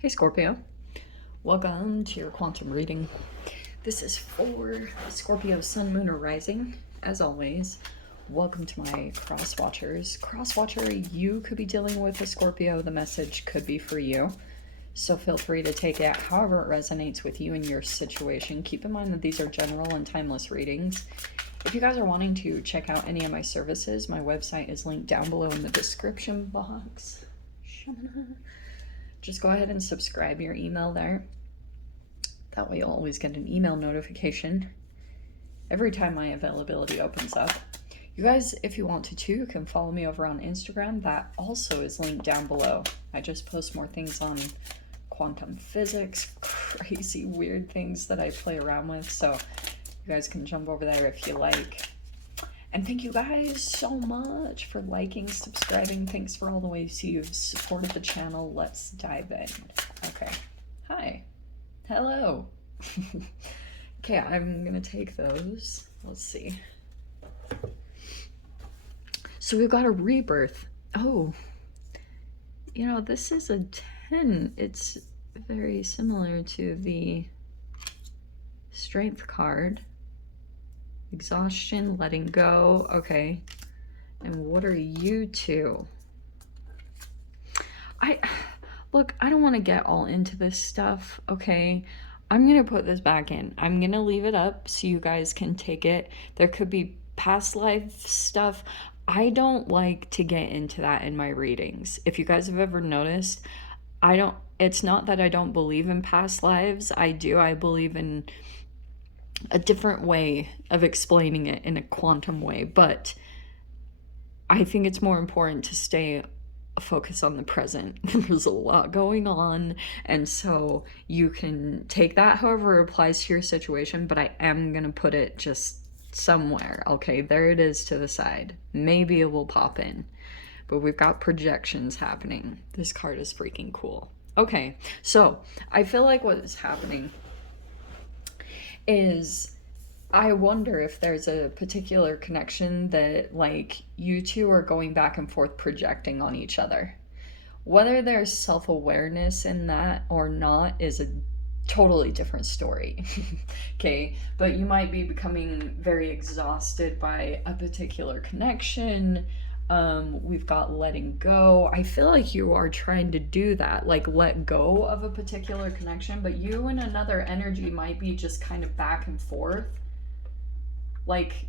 Hey Scorpio, welcome to your quantum reading. This is for Scorpio Sun, Moon, or Rising. As always, welcome to my cross watchers. Cross watcher, you could be dealing with a Scorpio. The message could be for you. So feel free to take it however it resonates with you and your situation. Keep in mind that these are general and timeless readings. If you guys are wanting to check out any of my services, my website is linked down below in the description box. Just go ahead and subscribe your email there. That way you'll always get an email notification every time my availability opens up. You guys, if you want to too, can follow me over on Instagram. That also is linked down below. I just post more things on quantum physics, crazy weird things that I play around with. So you guys can jump over there if you like. And thank you guys so much for liking, subscribing. Thanks for all the ways you've supported the channel. Let's dive in. Okay. Hi. Hello. Okay, I'm going to take those. Let's see. So we've got a rebirth. Oh, you know, this is a 10. It's very similar to the strength card. Exhaustion, letting go. Okay. And what are you two? Look, I don't want to get all into this stuff, okay? I'm going to put this back in. I'm going to leave it up so you guys can take it. There could be past life stuff. I don't like to get into that in my readings. If you guys have ever noticed, it's not that I don't believe in past lives. I do. I believe in a different way of explaining it in a quantum way, but I think it's more important to stay focused on the present. There's a lot going on, and so you can take that however it applies to your situation, but I am gonna put it just somewhere. Okay, there it is to the side. Maybe it will pop in, but we've got projections happening. This card is freaking cool. Okay, so I feel like what is happening is I wonder if there's a particular connection that like you two are going back and forth projecting on each other. Whether there's self-awareness in that or not is a totally different story. Okay, but you might be becoming very exhausted by a particular connection. We've got letting go. I feel like you are trying to do that, like let go of a particular connection, but you and another energy might be just kind of back and forth. Like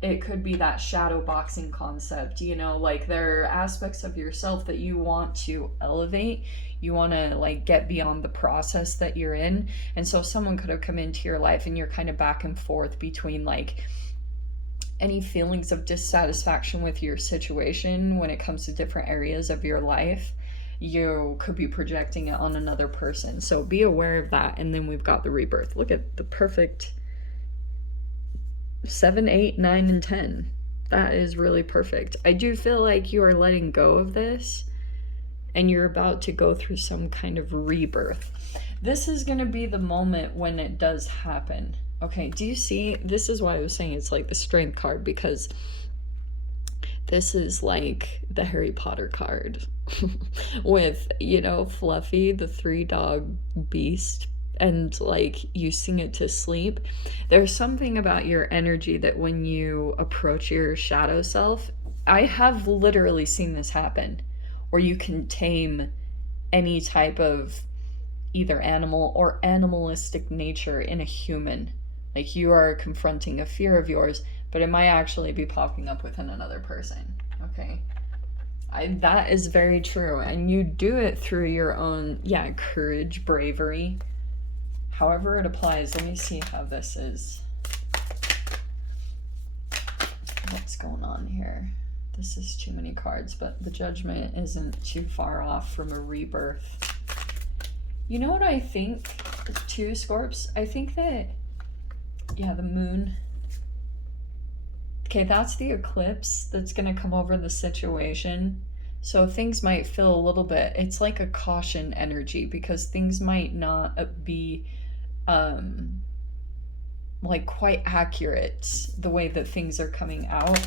it could be that shadow boxing concept, you know, like there are aspects of yourself that you want to elevate. You want to like get beyond the process that you're in. And so someone could have come into your life and you're kind of back and forth between like any feelings of dissatisfaction with your situation when it comes to different areas of your life. You could be projecting it on another person. So be aware of that. And then we've got the rebirth. Look at the perfect 7, 8, 9, and 10. That is really perfect. I do feel like you are letting go of this and you're about to go through some kind of rebirth. This is going to be the moment when it does happen. Okay, do you see? This is why I was saying it's like the strength card, because this is like the Harry Potter card with, you know, Fluffy, the 3-dog beast, and like you sing it to sleep. There's something about your energy that when you approach your shadow self, I have literally seen this happen, where you can tame any type of either animal or animalistic nature in a human. Like you are confronting a fear of yours, but it might actually be popping up within another person. Okay, that is very true, and you do it through your own courage, bravery, however it applies. Let me see how this is. What's going on here? This is too many cards, but the Judgment isn't too far off from a rebirth. You know what I think too, Scorps? I think that the moon. Okay, that's the eclipse that's going to come over the situation. So things might feel a little bit, it's like a caution energy, because things might not be like quite accurate the way that things are coming out.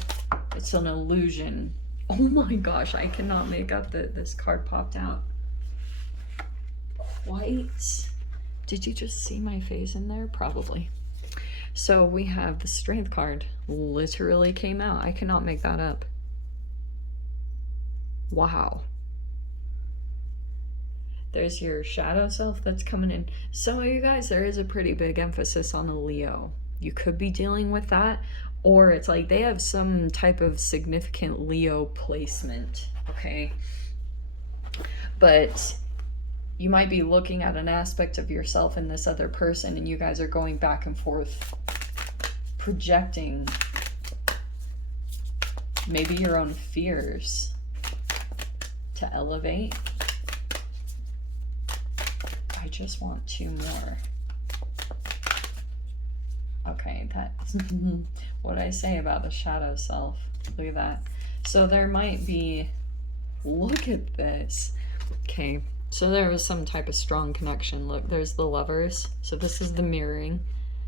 It's an illusion. Oh my gosh, I cannot make up that this card popped out. quite... Did you just see my face in there? Probably. So we have the Strength card. Literally came out. I cannot make that up. Wow. There's your shadow self that's coming in. Some of you guys, there is a pretty big emphasis on a Leo. You could be dealing with that, or it's like they have some type of significant Leo placement, okay? But you might be looking at an aspect of yourself in this other person, and you guys are going back and forth, projecting maybe your own fears to elevate. I just want 2 more. Okay, that's what I say about the shadow self. Look at that. So there might be, look at this. Okay, so there was some type of strong connection. Look, there's the Lovers. So this is the mirroring.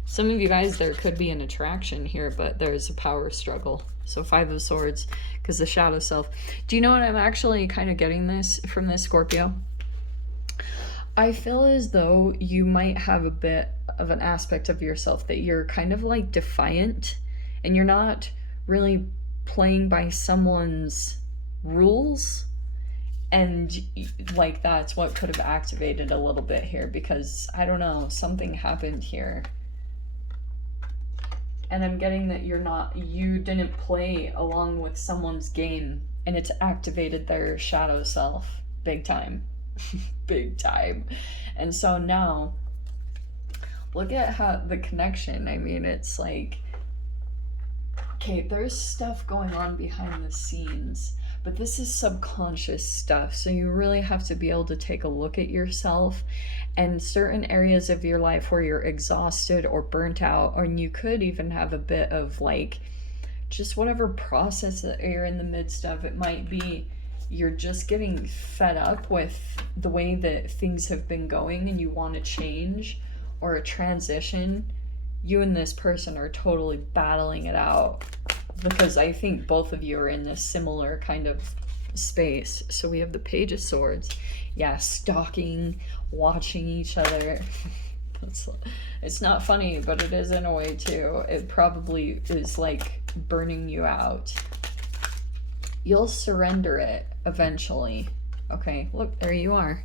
Some of you guys, there could be an attraction here, but there's a power struggle. So 5 of Swords, because the shadow self. Do you know what I'm actually kind of getting this from this, Scorpio? I feel as though you might have a bit of an aspect of yourself that you're kind of like defiant, and you're not really playing by someone's rules. And like that's what could have activated a little bit here, because I don't know, something happened here. And I'm getting that you didn't play along with someone's game, and it's activated their shadow self big time. Big time. And so now look at how the connection, I mean, it's like, okay, there's stuff going on behind the scenes, but this is subconscious stuff, so you really have to be able to take a look at yourself and certain areas of your life where you're exhausted or burnt out, or you could even have a bit of like just whatever process that you're in the midst of. It might be you're just getting fed up with the way that things have been going and you want to change, or a transition. You and this person are totally battling it out, because I think both of you are in this similar kind of space. So we have the Page of Swords. Yeah, stalking, watching each other. It's not funny, but it is in a way too. It probably is like burning you out. You'll surrender it eventually. Okay, look, there you are.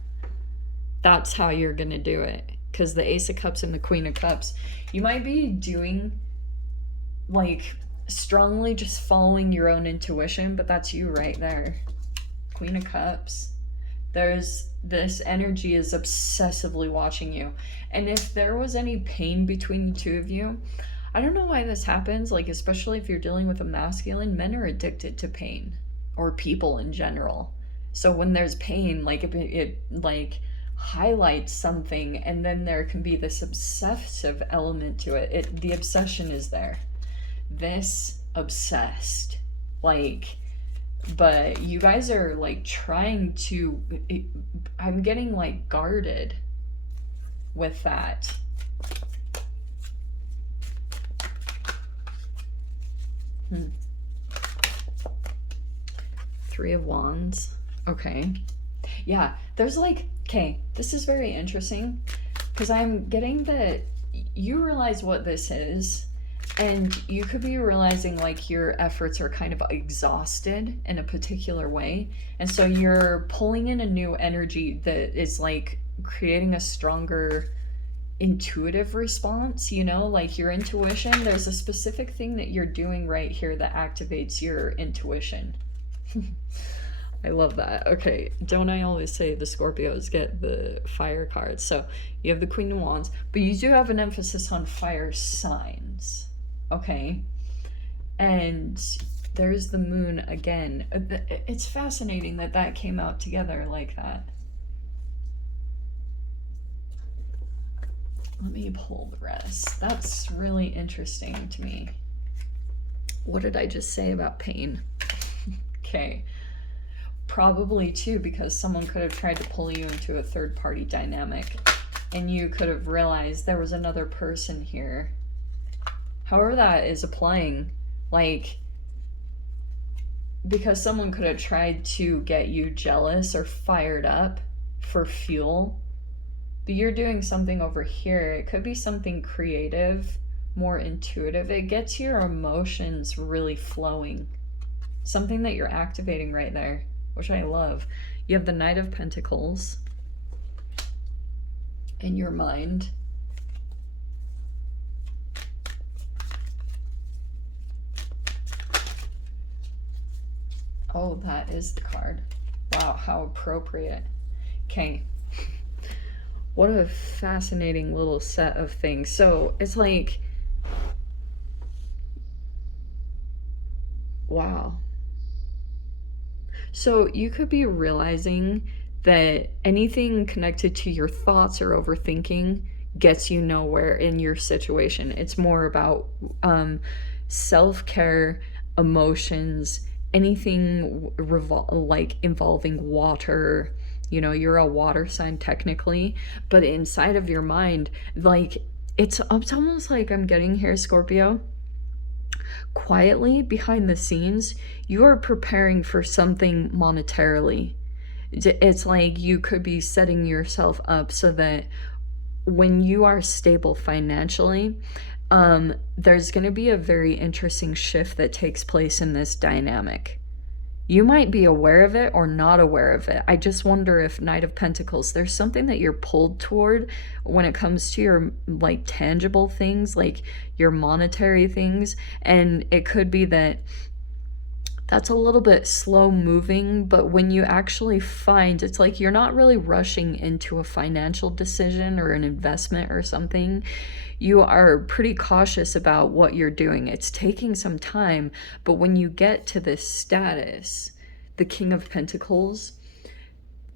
That's how you're gonna do it. Because the Ace of Cups and the Queen of Cups, you might be doing like strongly just following your own intuition, but that's you right there. Queen of Cups. There's this energy is obsessively watching you. And if there was any pain between the 2 of you, I don't know why this happens, like especially if you're dealing with a masculine, men are addicted to pain, or people in general. So when there's pain, like it like highlights something, and then there can be this obsessive element to it. The obsession is there. This obsessed, like, but you guys are like trying to, I'm getting like guarded with that. Three of Wands. Okay. Yeah, there's like, okay, this is very interesting, because I'm getting that you realize what this is, and you could be realizing like your efforts are kind of exhausted in a particular way, and so you're pulling in a new energy that is like creating a stronger intuitive response, you know, like your intuition. There's a specific thing that you're doing right here that activates your intuition. I love that. Okay, don't I always say the Scorpios get the fire cards? So you have the Queen of Wands, but you do have an emphasis on fire signs, okay? And there's the Moon again. It's fascinating that that came out together like that. Let me pull the rest. That's really interesting to me. What did I just say about pain? Okay. Probably too, because someone could have tried to pull you into a third-party dynamic, and you could have realized there was another person here. However that is applying, like, because someone could have tried to get you jealous or fired up for fuel, But you're doing something over here. It could be something creative, more intuitive. It gets your emotions really flowing. Something that you're activating right there, which I love. You have the Knight of Pentacles in your mind. Oh, that is the card. Wow, how appropriate. Okay. What a fascinating little set of things. So it's like, wow. So you could be realizing that anything connected to your thoughts or overthinking gets you nowhere in your situation. It's more about self-care, emotions, anything like involving water. You know, you're a water sign technically, but inside of your mind, like it's almost like I'm getting here, Scorpio. Quietly behind the scenes, you are preparing for something monetarily. It's like you could be setting yourself up so that when you are stable financially, there's going to be a very interesting shift that takes place in this dynamic. You might be aware of it or not aware of it. I just wonder if Knight of Pentacles, there's something that you're pulled toward when it comes to your like tangible things, like your monetary things. And it could be that that's a little bit slow moving, but when you actually find, it's like you're not really rushing into a financial decision or an investment or something. You are pretty cautious about what you're doing. It's taking some time, but when you get to this status, the King of Pentacles,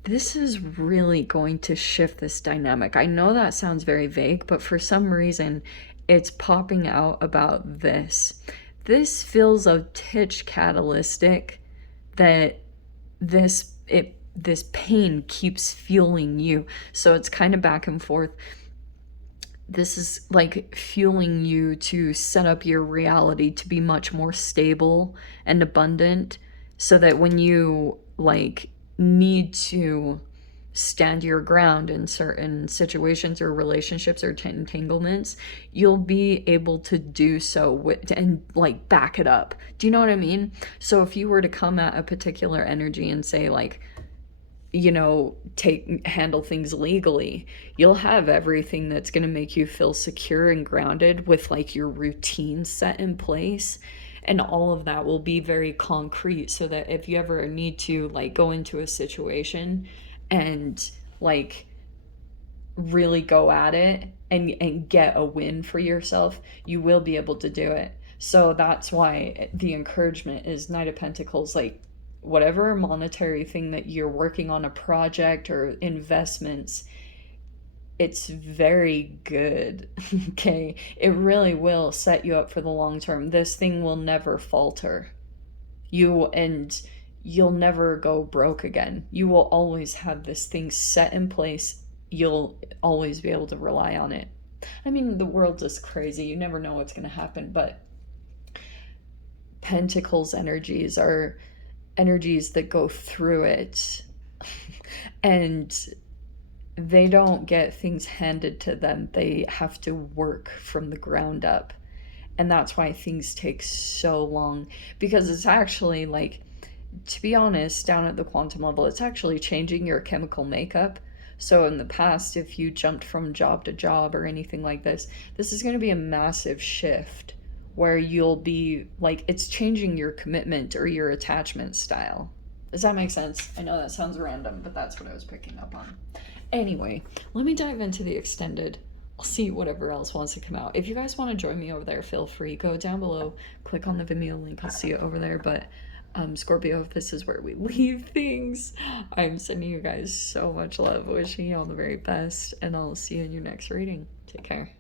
this is really going to shift this dynamic. I know that sounds very vague, but for some reason, it's popping out about this. This feels a titch catalytic that this pain keeps fueling you. So it's kind of back and forth. This is like fueling you to set up your reality to be much more stable and abundant, so that when you like need to stand your ground in certain situations or relationships or entanglements, you'll be able to do so and like back it up. Do you know what I mean? So if you were to come at a particular energy and say like, you know, handle things legally, you'll have everything that's going to make you feel secure and grounded with like your routine set in place, and all of that will be very concrete, so that if you ever need to like go into a situation and like really go at it and get a win for yourself, you will be able to do it. So that's why the encouragement is Knight of Pentacles, like whatever monetary thing that you're working on, a project or investments, it's very good. Okay, it really will set you up for the long term. This thing will never falter. You'll never go broke again. You will always have this thing set in place. You'll always be able to rely on it. I mean, the world is crazy. You never know what's going to happen, but Pentacles energies are energies that go through it and they don't get things handed to them. They have to work from the ground up. And that's why things take so long, because it's actually like, to be honest, down at the quantum level, it's actually changing your chemical makeup. So in the past, if you jumped from job to job or anything like this is going to be a massive shift where you'll be like, it's changing your commitment or your attachment style. Does that make sense? I know that sounds random, but that's what I was picking up on. Anyway, let me dive into the extended. I'll see whatever else wants to come out. If you guys want to join me over there, feel free. Go down below, click on the Vimeo link. I'll see it over there. But Scorpio, this is where we leave things. I'm sending you guys so much love, wishing you all the very best, and I'll see you in your next reading. Take care.